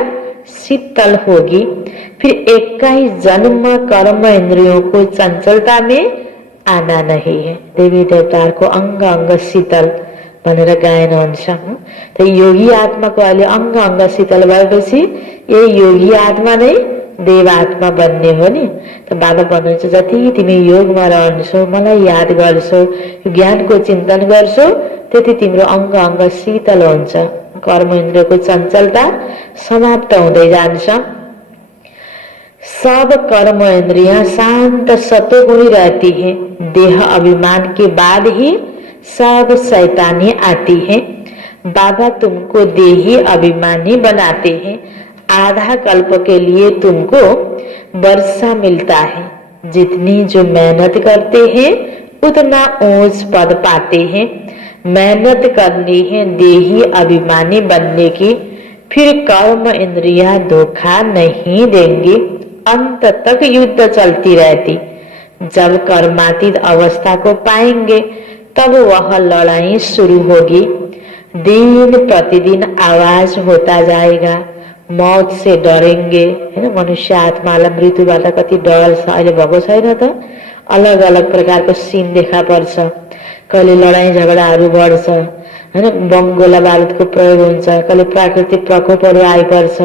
शीतल होगी। फिर 21 जन्म कर्म इंद्रियों को चंचलता में आना नहीं है। देवी देवताहरूको अंग अंग शीतल भनेर गायन हुन्छ। त योगी आत्माको अहिले अंग अंग शीतल भएपछि यही योगी आत्मा नै देव आत्मा बन्ने हो नि। त बाबा भन्नुहुन्छ जति तिमी योगमा रहन्छौ, मलाई याद गर्छौ, ज्ञानको चिन्तन गर्छौ, त्यति तिम्रो अंग अंग शीतल हुन्छ। कर्म इन्द्रियको चञ्चलता समाप्त हुँदै जान्छ। सब कर्म इंद्रियां शांत सतोगुणी रहती है। देह अभिमान के बाद ही सब शैतानी आती है। बाबा तुमको देही अभिमानी बनाते हैं। आधा कल्प के लिए तुमको वर्षा मिलता है। जितनी जो मेहनत करते हैं उतना ऊंच पद पाते हैं। मेहनत करनी है देही अभिमानी बनने की। फिर कर्म इंद्रियां धोखा नहीं देंगी। अंत तक युद्ध चलती रहती। जब कर्मातीत अवस्था को पाएंगे तब वह लड़ाई शुरू होगी। दिन प्रतिदिन आवाज होता जाएगा। मौत से डरेंगे हैन। मनुष्य आत्मालाई मृत्युबाट कति डर छ। अहिले भएको छैन त अलग अलग प्रकारको सीन देखा पर्छ। कहिले लडाईँ झगडाहरू बढ्छ हैन। बम गोला बारुदको प्रयोग हुन्छ। कहिले प्राकृतिक प्रकोपहरू आइपर्छ।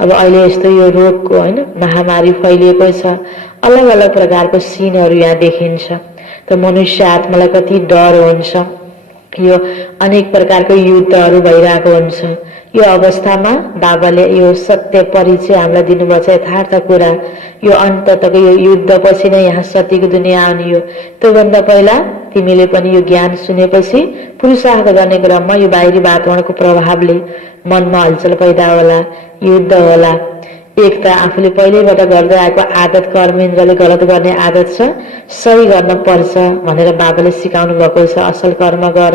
अब अहिले यस्तो यो रोगको हैन महामारी फैलिएको छ। अलग अलग प्रकारको सीनहरू यहाँ देखिन्छ। त मनुष्य आत्मालाई कति डर हुन्छ। यो अनेक प्रकारको युद्धहरू भइरहेको हुन्छ। यो अवस्थामा बाबाले यो सत्य परिचय हामीलाई दिनुभएको छ, यथार्थ कुरा। यो अन्ततको यो युद्ध पछि नै यहाँ सत्यको दुनियाँ आउने हो। त्योभन्दा पहिला तिमीले पनि यो ज्ञान सुनेपछि पुरुषार्थ गर्ने क्रममा यो बाहिरी वातावरणको प्रभावले मनमा हलचल पैदा होला, युद्ध होला। एक त आफूले पहिल्यैबाट गर्दै आएको आदत कर्म इन्द्रले गलत गर्ने आदत छ, सही गर्न पर्छ भनेर बाबाले सिकाउनु भएको छ। असल कर्म गर,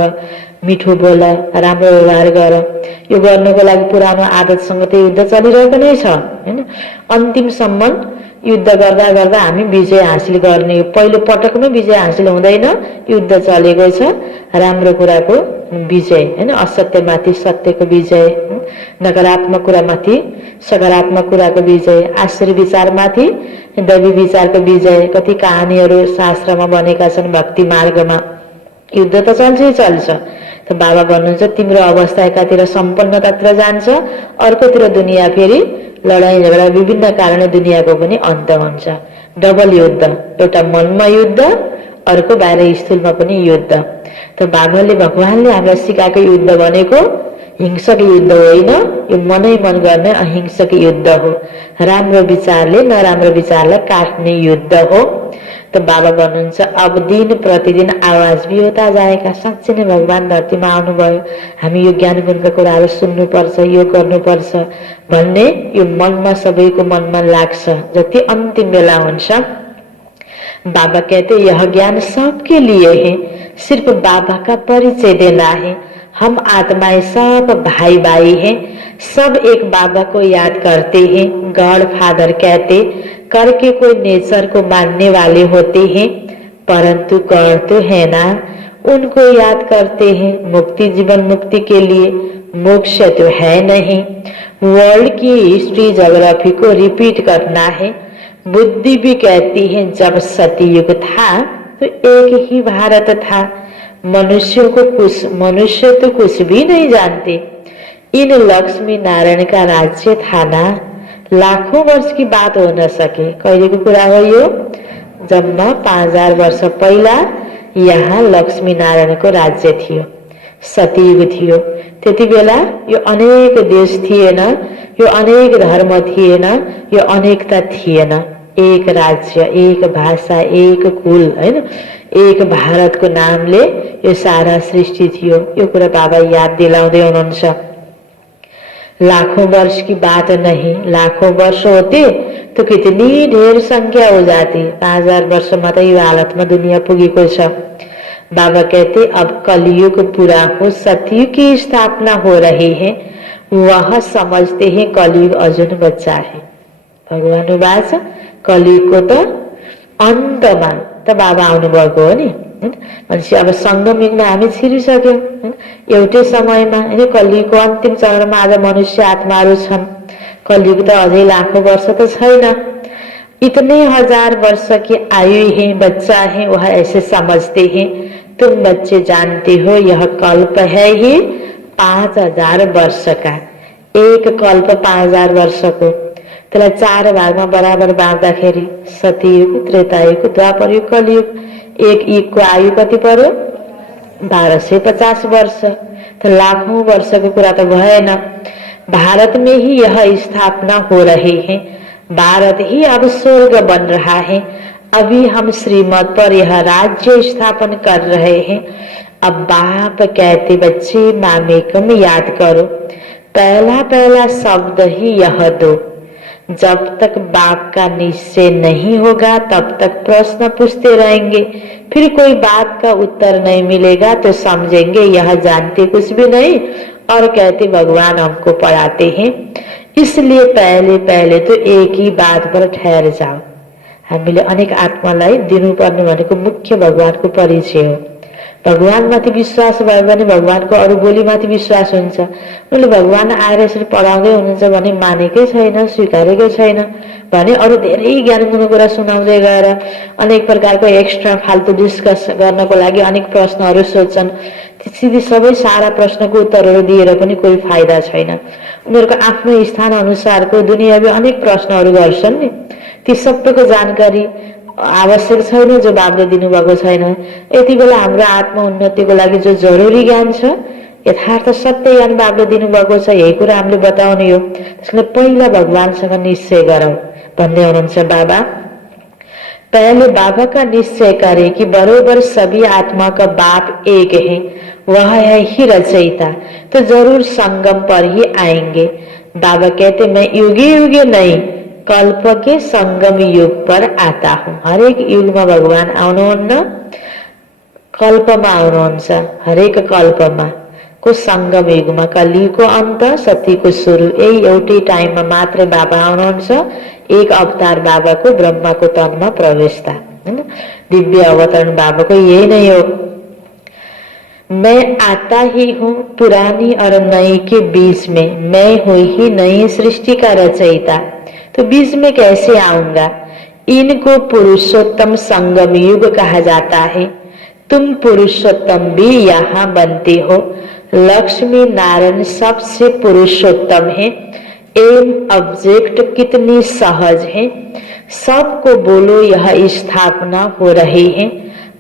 मिठो बोल, राम्रो व्यवहार गर। यो गर्नको लागि पुरानो आदतसँग त युद्ध चलिरहेको नै छ हैन। अन्तिमसम्म युद्ध गर्दा गर्दा हामी विजय हासिल गर्ने। पहिलो पटकमै विजय हासिल हुँदैन। युद्ध चलेको छ। राम्रो कुराको विजय हैन। असत्यमाथि सत्यको विजय, नकारात्मक कुरामाथि सकारात्मक कुराको विजय, आश्चर्य विचारमाथि दैवी विचारको विजय। कति कहानीहरू शास्त्रमा बनेका छन् भक्ति मार्गमा। युद्ध त चल्छै चल्छ। त बाबा भन्नुहुन्छ तिम्रो अवस्था एकातिर सम्पन्नतातिर जान्छ, अर्कोतिर दुनियाँ फेरि लडाईँ झगडा विभिन्न कारणले दुनियाँको पनि अन्त हुन्छ। डबल युद्ध, एउटा मनमा युद्ध, अर्को बाहिर स्थूलमा पनि युद्ध। त बाबाले भगवानले हामीलाई सिकाएको युद्ध भनेको हिंसक युद्ध होइन, यो मनै मन गर्ने अहिंसक युद्ध हो। राम्रो विचारले नराम्रो विचारलाई काट्ने युद्ध हो। त बाबा भन्नुहुन्छ अब दिन प्रतिदिन आवाज भी होता जाएगा। साँच्चै नै भगवान धरतीमा आउनुभयो, हामी यो ज्ञान गुणका कुराहरू सुन्नुपर्छ, यो गर्नुपर्छ भन्ने यो मनमा सबैको मनमा लाग्छ। जति अन्तिम बेला हुन्छ बाबा कहते यह ज्ञान सबके लिए है, सिर्फ बाबा का परिचय देना है। हम आत्माएं सब भाई भाई हैं, सब एक बाबा को याद करते हैं। गॉड फादर कहते करके कोई नेचर को मानने वाले होते हैं, परंतु गॉड तो है ना, उनको याद करते हैं। मुक्ति जीवन मुक्ति के लिए, मोक्ष तो है नहीं। वर्ल्ड की हिस्ट्री ज्योग्राफी को रिपीट करना है। बुद्धि भी कहती है जब सतयुग था तो एक ही भारत था। मनुष्य तो कुछ भी नहीं जानते। इन लक्ष्मी नारायण का राज्य था ना, लाखों वर्ष की बात हो न सके। कहिलेको कुरा हो यो? जब 5000 वर्ष पहिला यहाँ लक्ष्मी नारायणको राज्य थियो, सतयुग थियो। त्यति बेला यो अनेक देश थिएन, यो अनेक धर्म थिएन, यो अनेकता थिएन। एक राज्य, एक भाषा, एक कुल, हैन, एक भारतको नामले यो सारा सृष्टि थियो। यो कुरा बाबा याद दिलाउँदै हुनुहुन्छ। लाखों वर्ष की बात नहीं, लाखों वर्ष होते तो कितनी ढेर संख्या हो जाती। 5000 वर्षमा त यो हालतमा दुनियाँ पुगेको छ। बाबा कहते अब कलयुग पूरा हो, सतयुग की स्थापना हो रही है। वह समझते हैं कलयुग अजुन बच्चा है। भगवान बाच कलयुगको त अन्तमा त बाबा आउनुभएको हो नि। भनेपछि अब सङ्गम युगमा हामी छिरिसक्यौँ, एउटै समयमा। होइन, कलयुगको अन्तिम चरणमा आज मनुष्य आत्माहरू छन्। कलयुग त अझै लाखौं वर्ष त छैन। इतने हजार वर्ष की आयु है, बच्चा है, वह ऐसे समझते हैं। तुम बच्चे जानते हो यह कल्प है ही 5000 वर्ष का। एक कल्प 5000 वर्षको, त्यसलाई 4 भागमा बराबर बाँड्दाखेरि सतयुग, त्रेतायुग, द्वापर युग, कलयुग, एक युगको आयु कति पर्यो? 1250 वर्ष। तो लाखौं वर्षको कुरा त भएन। भारत में ही यह स्थापना हो रही है। भारत ही अब स्वर्ग बन रहा है। अभी हम श्रीमत पर यह राज्य स्थापन कर रहे हैं। अब बाप कहते बच्चे मामेकम याद करो, पहला पहला शब्द ही यह दो। जब तक बाप का निश्चय नहीं होगा तब तक प्रश्न पूछते रहेंगे, फिर कोई बात का उत्तर नहीं मिलेगा तो समझेंगे यह जानते कुछ भी नहीं और कहते भगवान हमको पढ़ाते हैं। इसलिए पहले पहले तो एक ही बात पर ठहर जाओ। हामीले अनेक आत्मालाई दिनुपर्ने भनेको मुख्य भगवानको परिचय हो। भगवानमाथि विश्वास भयो भने भगवानको अरू बोलीमाथि विश्वास हुन्छ। उनले भगवान आएर यसरी पढाउँदै हुनुहुन्छ भने मानेकै छैन, स्वीकारेकै छैन भने अरू धेरै ज्ञानपूर्ण कुरा सुनाउँदै गएर अनेक प्रकारको एक्स्ट्रा फाल्तु डिस्कस गर्नको लागि अनेक प्रश्नहरू सोध्छन्। सिधै सबै सारा प्रश्नको उत्तरहरू दिएर पनि कोही फाइदा छैन। उनीहरूको आफ्नो स्थान अनुसारको दुनियावी अनेक प्रश्नहरू गर्छन् नि, ती सबैको जानकारी आवश्यक छैन जो बाबले दिनुभएको छैन। यति बेला हाम्रो आत्मा उन्नतिको लागि जो जरुरी ज्ञान छ, यथार्थ सत्य ज्ञान बाबले दिनुभएको छ, यही कुरा हामीले बताउने हो। त्यसले पहिला भगवानसँग निश्चय गरौँ भन्दै हुनुहुन्छ बाबा। पहले बाबा का निश्चय करे कि बरोबर सभी आत्मा का बाप एक है, वह है ही रचयिता, तो जरूर संगम पर ही आएंगे। बाबा कहते मैं युगे युगे नहीं, कल्प के संगम युग पर आता हूँ। हरेक युगमा भगवान आउनुहुन्न, कल्पमा आउनुहुन्छ। हरेक कल्पमा को संगम युगमा, कलियुगको अन्त, सतीको सुरु, यही एउटै टाइममा मात्रै बाबा आउनुहुन्छ। एक अवतार बाबाको ब्रह्माको तनमा प्रवेशता, हैन, दिव्य अवतरण बाबाको यही नै हो। मैं आता ही हूँ पुरानी और नई के बीच में, मैं हुई ही नई सृष्टि का रचयिता, तो बीच में कैसे आऊंगा। इनको पुरुषोत्तम संगम युग कहा जाता है। तुम पुरुषोत्तम भी यहाँ बनते हो। लक्ष्मी नारायण सबसे पुरुषोत्तम है। एम ऑब्जेक्ट कितनी सहज है। सबको बोलो यह स्थापना हो रही है।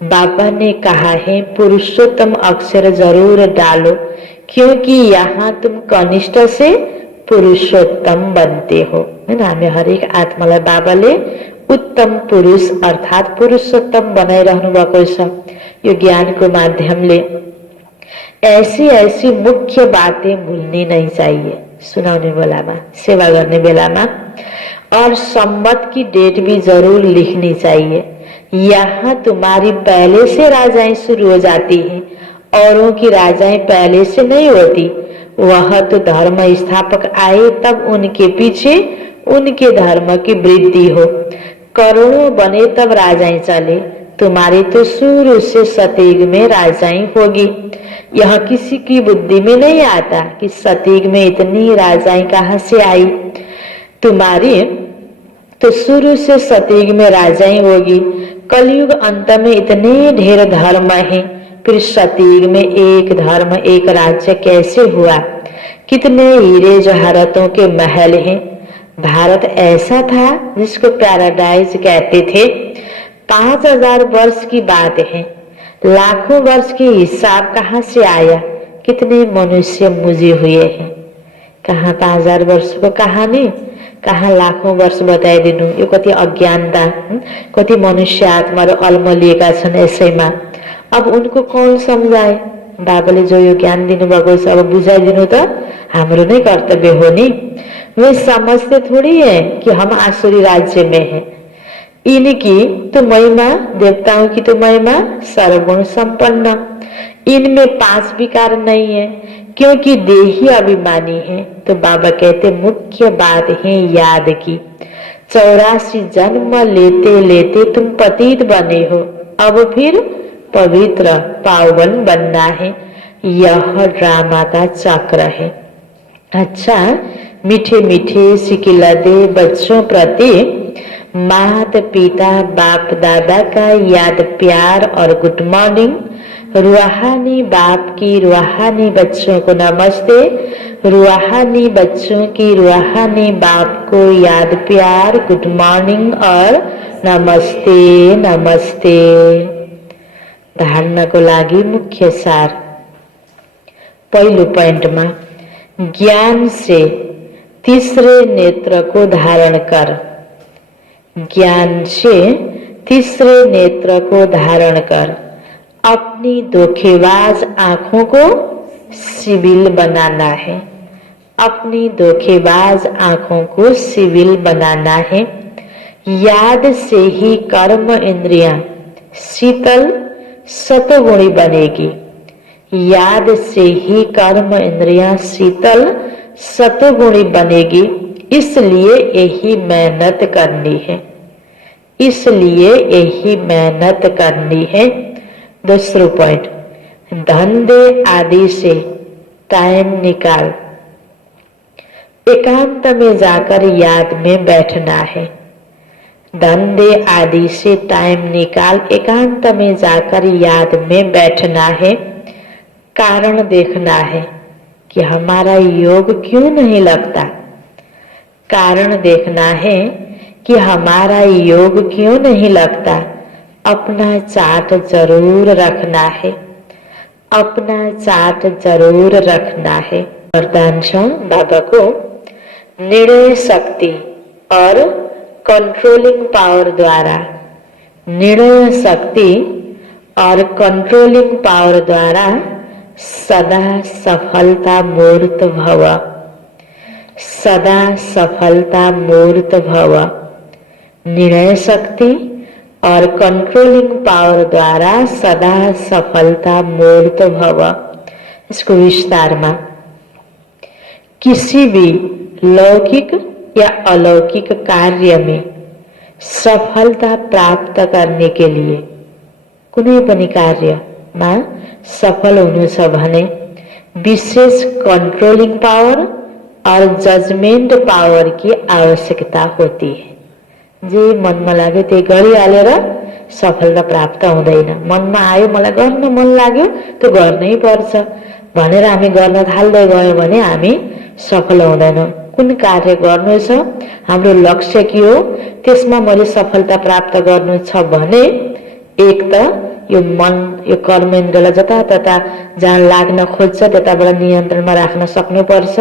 बाबा ने कहा है पुरुषोत्तम अक्षर जरूर डालो, क्योंकि यहाँ तुम कनिष्ठ से पुरुषोत्तम बनते हो, है ना। हमें हरेक आत्मालाई बाबाले उत्तम पुरुष अर्थात पुरुषोत्तम बनाइरहनु भएको छ। यो ज्ञानको माध्यमले ऐसी ऐसी मुख्य बातें भूलनी नहीं चाहिए। सुनाउने बेलामा, सेवा गर्ने बेलामा, और सम्मत की डेट भी जरूर लिखनी चाहिए। यहाँ तुम्हारी पहले से राजाएं शुरू हो जाती हैं, औरों की राजाएं पहले से नहीं होती। वह तो धर्म स्थापक आए तब उनके पीछे उनके धर्म की वृद्धि हो। करोड़ों बने तब राजाएं चले। तुम्हारी तो शुरू से सतयुग में राजाएं होगी। यह किसी की बुद्धि में नहीं आता कि सतयुग में इतनी राजाएं कहाँ से आई। तुम्हारी तो शुरू से सतयुग में राजाएं होगी। कलयुग अंत में इतने ढेर धर्म हैं, फिर सतयुग में एक धर्म एक राज्य कैसे हुआ। कितने हीरे जवाहरातों के महल हैं। भारत ऐसा था जिसको पैराडाइज कहते थे। 5000 वर्ष की बात है। लाखों वर्ष के हिसाब कहाँ से आया। कितने मनुष्य मुझे हुए हैं। कहाँ 5000 वर्ष को कहानी, कहाँ लाखौं वर्ष बताइदिनु। यो कति अज्ञानता, कति मनुष्य आत्मा र अल्मलिएका छन् यसैमा। अब उनको कौन समझाए। बाबाले जो यो ज्ञान दिनुभएको छ अब बुझाइदिनु त हाम्रो नै कर्तव्य हो नि। वे समझते थोड़ी है कि हम आसुरी राज्य में हैं। इनकी तो महिमा, देवताओं की तो महिमा सर्वगुण संपन्न। इनमें 5 विकार नहीं है, क्योंकि देही अभिमानी है। तो बाबा कहते मुख्य बात है याद की। 84 जन्म लेते लेते तुम पतित बने हो, अब फिर पवित्र पावन बनना है। यह ड्रामा का चक्र है। अच्छा, मीठे मीठे सिकिलदे बच्चों प्रति माता पिता बाप दादा का याद प्यार और गुड मॉर्निंग। रूहानी बाप की रूहानी बच्चों को नमस्ते। रूहानी बच्चों की रूहानी बाप को याद प्यार गुड मॉर्निंग और नमस्ते नमस्ते। धारणा को लागि मुख्य सार। पहिलो पॉइंट में ज्ञान से तीसरे नेत्र को धारण कर। ज्ञान से तीसरे नेत्र को धारण कर। अपनी धोखेबाज आंखों को सिविल बनाना है। अपनी धोखेबाज आंखों को सिविल बनाना है। याद से ही कर्म इंद्रियां शीतल सतोगुणी बनेगी। याद से ही कर्म इंद्रियां शीतल सतोगुणी बनेगी। इसलिए यही मेहनत करनी है। इसलिए यही मेहनत करनी है। दूसरा पॉइंट, धंधे आदि से टाइम निकाल। एकांत में जाकर याद में बैठना है। धंधे आदि से टाइम निकाल, एकांत में जाकर याद में बैठना है। कारण देखना है कि हमारा योग क्यों नहीं लगता। कारण देखना है कि हमारा योग क्यों नहीं लगता। अपना चार्ट जरूर रखना है। अपना चार्ट जरूर रखना है। वरदान छ बाबा को निर्णय शक्ति और कंट्रोलिंग पावर द्वारा, निर्णय शक्ति और कंट्रोलिंग पावर द्वारा सदा सफलता मूर्त भव। सदा सफलता मूर्त भव। निर्णय शक्ति और कंट्रोलिंग पावर द्वारा सदा सफलता मूर्त भव। इसको विस्तार में, किसी भी लौकिक या अलौकिक कार्य में सफलता प्राप्त करने के लिए, कुनै पनि कार्यमा सफल हुनु छ भने विशेष कंट्रोलिंग पावर और जजमेंट पावर की आवश्यकता होती है। जे मनमा लाग्यो त्यही गरिहालेर सफलता प्राप्त हुँदैन। मनमा आयो मलाई गर्न मन लाग्यो त्यो गर्नै पर्छ भनेर हामी गर्न थाल्दै गयौँ भने हामी सफल हुँदैनौँ। कुन कार्य गर्नु छ, हाम्रो लक्ष्य के हो, त्यसमा मैले सफलता प्राप्त गर्नु छ भने एक त यो मन, यो कर्मेन्द्रलाई जतातता जहाँ लाग्न खोज्छ त्यताबाट नियन्त्रणमा राख्न सक्नुपर्छ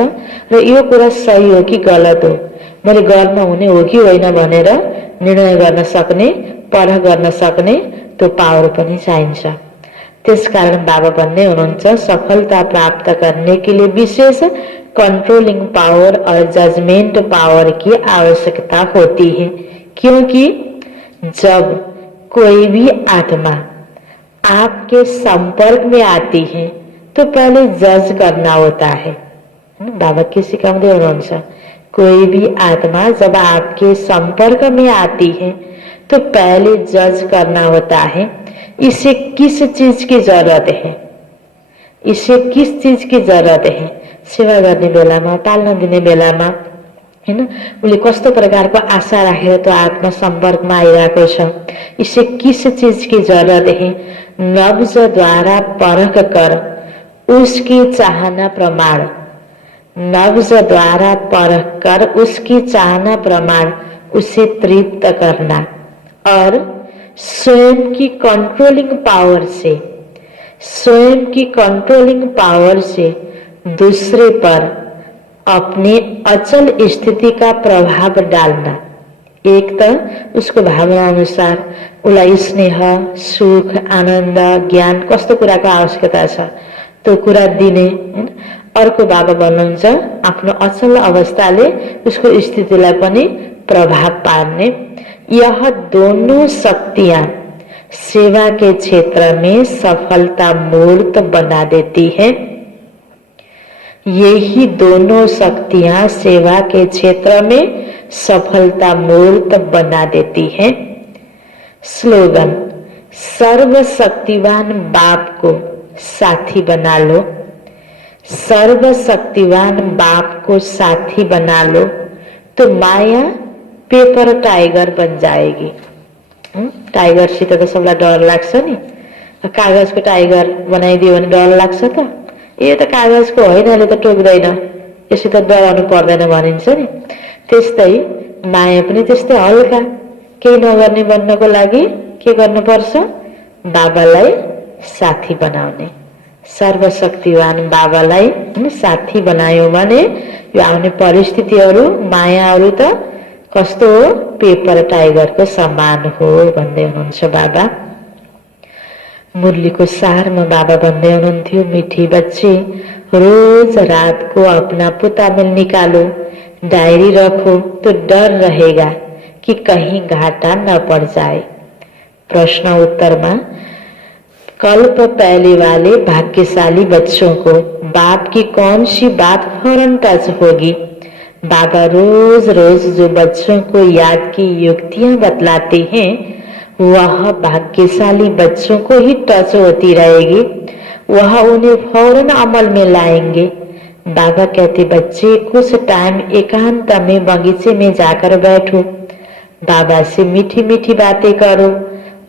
र यो कुरा सही हो कि गलत हो, मैले गर्न हुने हो कि होइन भनेर निर्णय गर्न सक्ने, परख गर्न सक्ने त्यो पावर पनि चाहिन्छ। त्यसकारण बाबा भन्ने हुनुहुन्छ सफलता प्राप्त करने के लिए विशेष कंट्रोलिंग पावर और जजमेंट पावर की आवश्यकता होती है, क्योंकि जब कोई भी आत्मा आपके संपर्क में आती है तो पहले जज करना होता है। बाबा के सिखाउँदै हुनुहुन्छ कोई भी आत्मा जब आपके संपर्क में आती है तो पहले जज करना होता है, इसे किस चीज की जरूरत है, इसे किस चीज की जरूरत है। सेवा गर्ने बेलामा, पाल्न दिने बेलामा हैन, उसले कस्तो प्रकारको आशा राखेर त्यो आत्मा सम्पर्कमा आइरहेको छ, इसे किस चीज की जरूरत है, नब्ज द्वारा परख कर उसकी चाहना प्रमाण, नब्ज द्वारा परख कर उसकी चाहना प्रमाण उसे तृप्त करना और स्वयं की कंट्रोलिंग पावर से, स्वयं की कंट्रोलिंग पावर से दूसरे पर अपने अचल स्थिति का प्रभाव डालना। एक त उसको भावना अनुसार उसलाई स्नेह, सुख, आनन्द, ज्ञान कस्तो कुराको आवश्यकता छ त्यो कुरा दिने। अर्को बाबा भन्नुहुन्छ आफ्नो अचल अवस्थाले उसको स्थितिलाई पनि प्रभाव पार्ने। यह दोनों शक्तियां सेवा के क्षेत्र में सफलता मूर्त बना देती है। यही दोनों शक्तियां सेवा के क्षेत्र में सफलता मूर्त बना देती है। स्लोगन, सर्वशक्तिवान बाप को साथी बना लो, सर्वशक्तिवान बाप को साथी बना लो तो माया पेपर टाइगर बन जाएगी। टाइगरसित त सबलाई डर लाग्छ नि, कागजको टाइगर बनाइदियो भने डर लाग्छ त, यो त कागजको होइन, यसले त टोक्दैन, यससित डराउनु पर्दैन भनिन्छ नि। त्यस्तै माया पनि त्यस्तै हल्का, केही नगर्ने बन्नको लागि के गर्नुपर्छ, बाबालाई साथी बनाउने। सर्वशक्तिवान बाबालाई साथी बनायो भने यो आउने परिस्थितिहरू, मायाहरू त कस्तो हो, पेपर टाइगरको समान हो भन्दै हुनुहुन्छ बाबा। मुरलीको सारमा बाबा भन्दै हुनुहुन्थ्यो, मीठी बच्ची रोज रात को अपना पुतामेल निकालो, डायरी रखो तो डर रहेगा कि कहीं घाटा न पड़ जाए। प्रश्न उत्तर में कल्प पहले वाले भाग्यशाली बच्चों को बाप की कौन सी बात फौरन टच होगी। बाबा रोज रोज जो बच्चों को याद की युक्तियां बतलाते हैं वह भाग्यशाली बच्चों को ही टच होती रहेगी, वह उन्हें फौरन अमल में लाएंगे। बाबा कहते बच्चे कुछ टाइम एकांत में बगीचे में जाकर बैठो, बाबा से मीठी मीठी बातें करो,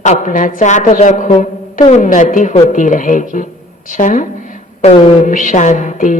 अपना चाट रखो तो उन्नति होती रहेगी। अच्छा, ओम शांति।